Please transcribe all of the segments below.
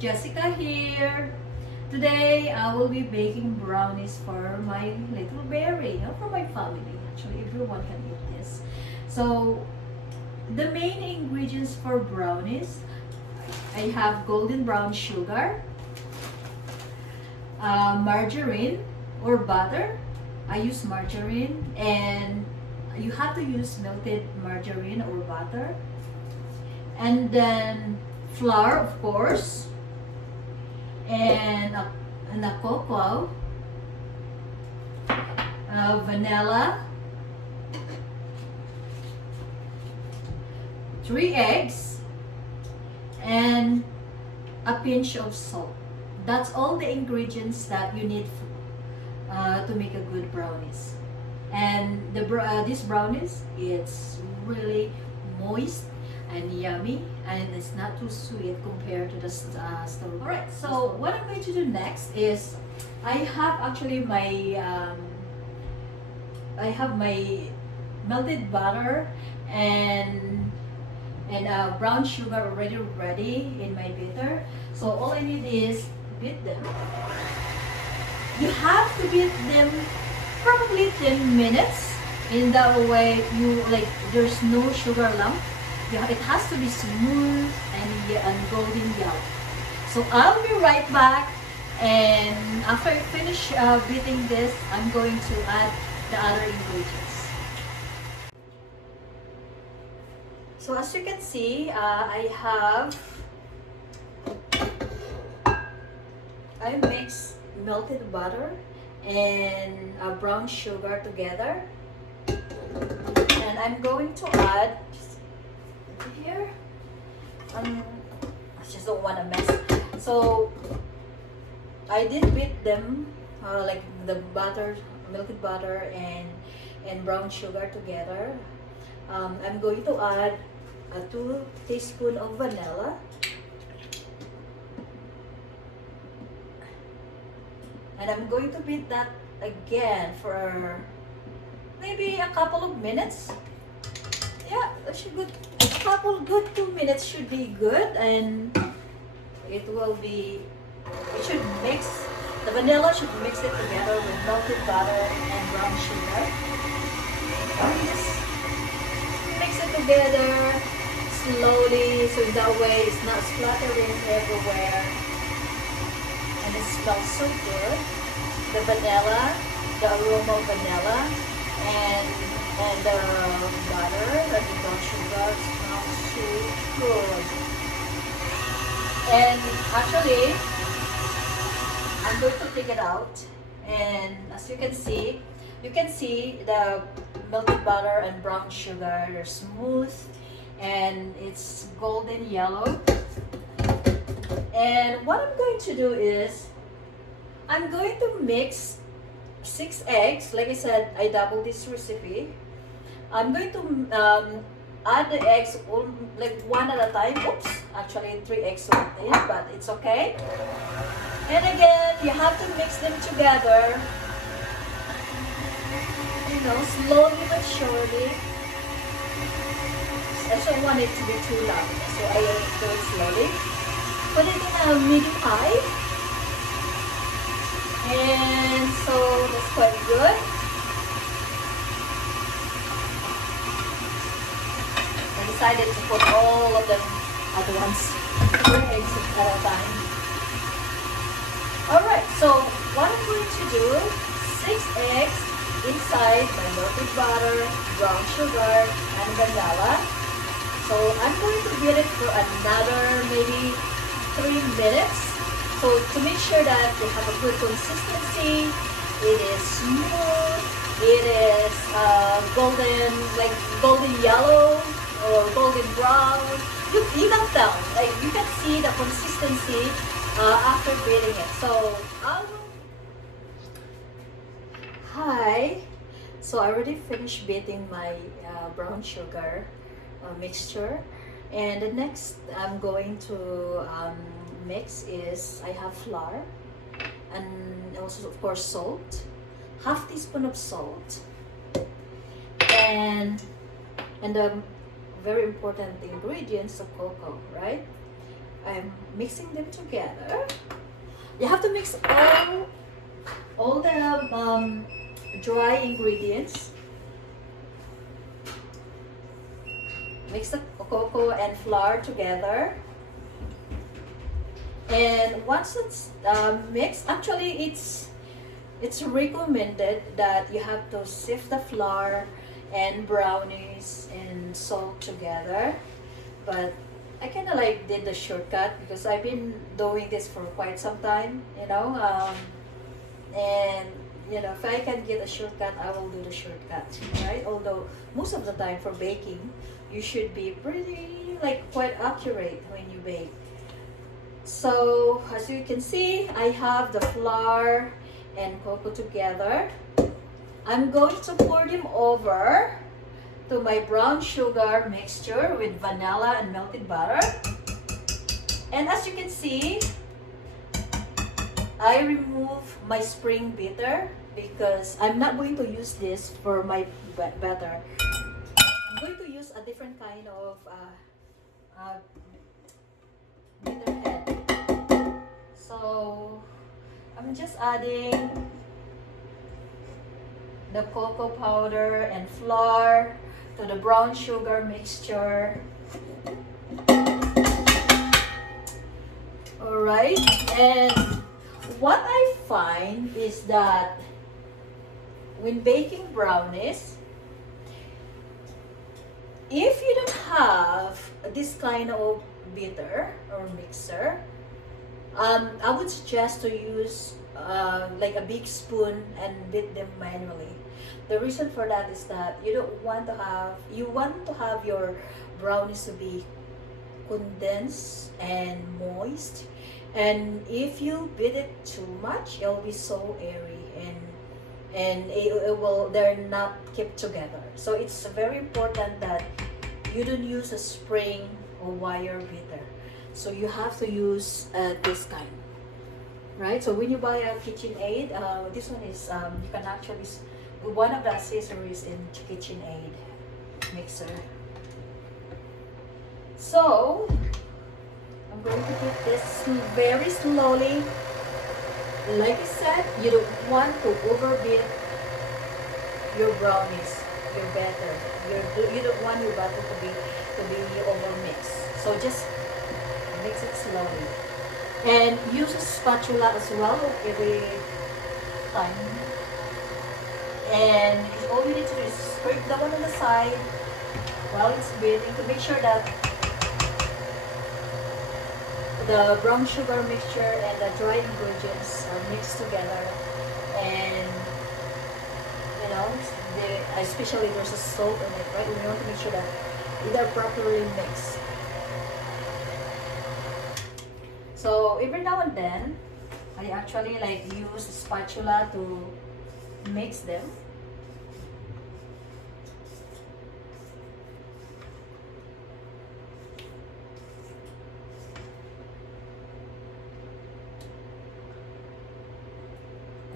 Jessica here. Today I will be baking brownies for my little berry, for my family. Actually, everyone can eat this. So, the main ingredients for brownies, I have golden brown sugar, margarine or butter. I use margarine, and you have to use melted margarine or butter. And then flour, of course, and a cocoa, vanilla, 3 eggs, and a pinch of salt. That's all the ingredients that you need to make a good brownies. And these brownies, it's really moist and yummy, and it's not too sweet compared to the store. Alright, so what I'm going to do next is I have actually my melted butter and brown sugar already ready in my beater. So all I need is beat them. You have to beat them probably 10 minutes. In that way, there's no sugar lump. It has to be smooth and golden yellow. So I'll be right back, and after I finish beating this, I'm going to add the other ingredients. So as you can see, I mix melted butter and brown sugar together, and I'm going to add here. I just don't want to mess. So I did beat them like the butter, melted butter and brown sugar together. I'm going to add 2 teaspoons of vanilla, and I'm going to beat that again for maybe a couple of minutes. Yeah, that should good. A couple good 2 minutes should be good, and it should mix. The vanilla should mix it together with melted butter and brown sugar. Just mix it together slowly, so that way it's not splattering everywhere, and it smells so good. The vanilla, the aroma of vanilla, and the butter and the brown sugar smells so good. And actually, I'm going to take it out, and as you can see the melted butter and brown sugar are smooth, and it's golden yellow. And what I'm going to do is I'm going to mix 6 eggs. Like I said, I double this recipe. I'm going to add the eggs like one at a time. Oops, actually 3 eggs went in, but it's okay. And again, you have to mix them together, slowly but surely. I don't want it to be too loud, so I do it slowly. Put it in a medium high, and so that's quite good. I decided to put all of them at once, 2 eggs at a time. Alright, so what I'm going to do, 6 eggs inside my melted butter, brown sugar, and vanilla. So I'm going to beat it for another maybe 3 minutes. So to make sure that you have a good consistency, it is smooth, it is golden yellow or golden brown. You can tell, you can see the consistency after beating it. So hi. So I already finished beating my brown sugar mixture, and the next I'm going to mix is I have flour and also of course salt, half teaspoon of salt, and the very important ingredients of cocoa, right? I'm mixing them together. You have to mix all the dry ingredients. Mix the cocoa and flour together. And once it's mixed, actually it's recommended that you have to sift the flour and brownies and salt together. But I kind of like did the shortcut because I've been doing this for quite some time, you know. And you know, if I can get a shortcut, I will do the shortcut, right? Although most of the time for baking, you should be pretty like quite accurate when you bake. So as you can see, I have the flour and cocoa together. I'm going to pour them over to my brown sugar mixture with vanilla and melted butter. And as you can see, I remove my spring bitter because I'm not going to use this for my batter. I'm going to use a different kind of bitter head. So I'm just adding the cocoa powder and flour to the brown sugar mixture. Alright, and what I find is that when baking brownies, if you don't have this kind of bitter or mixer, I would suggest to use like a big spoon and beat them manually. The reason for that is that you want to have your brownies to be condensed and moist, and if you beat it too much, it'll be so airy and they're not kept together. So it's very important that you don't use a spring or wire beater. So you have to use this kind, right? So when you buy a KitchenAid, this one is you can actually one of the accessories in KitchenAid mixer. So I'm going to do this very slowly. Like I said, you don't want to overbeat your brownies, your batter. You don't want your batter to be overmixed. So just mix it slowly. And use a spatula as well every time. And all you need to do is scrape the one on the side while it's beating to make sure that the brown sugar mixture and the dry ingredients are mixed together. And you know, especially there's a salt in it, right? We want to make sure that they're properly mixed. So every now and then, I actually like use a spatula to mix them.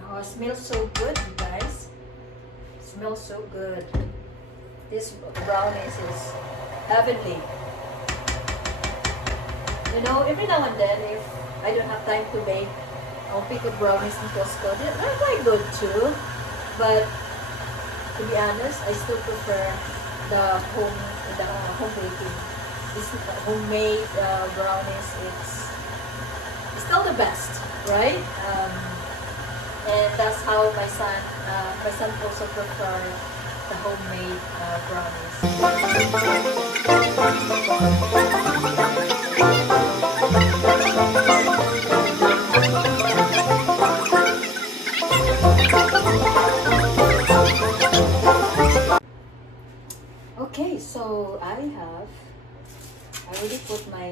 Oh, it smells so good, you guys. It smells so good. This brownies is heavenly. You know, every now and then, if I don't have time to bake, I'll pick up brownies in Costco. They're quite good too, but to be honest, I still prefer the home baking. This homemade brownies is still the best, right? And that's how my son also prefer the homemade Okay, so I already put my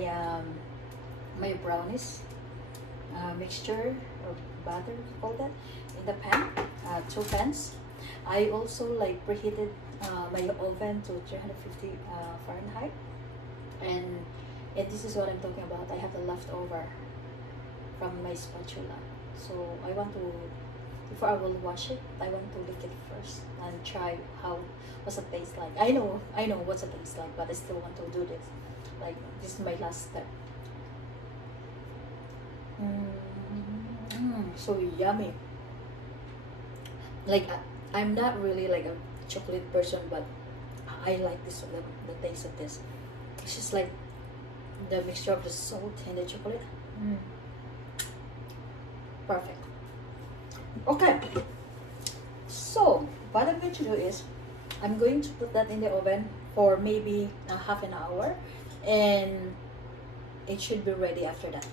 my brownies mixture or batter, you call that, in the pan, 2 pans. I also like preheated my oven to 350 Fahrenheit, and this is what I'm talking about. I have the leftover from my spatula, so I want to, before I will wash it, I want to lick it first and try what's it taste like. I know what's it taste like, but I still want to do this. Like, this is my last step. So yummy. Like I'm not really like a chocolate person, but I like this the taste of this. It's just like the mixture of the salt and the chocolate. Perfect. Okay. So what I'm going to do is I'm going to put that in the oven for maybe a half an hour, and it should be ready after that.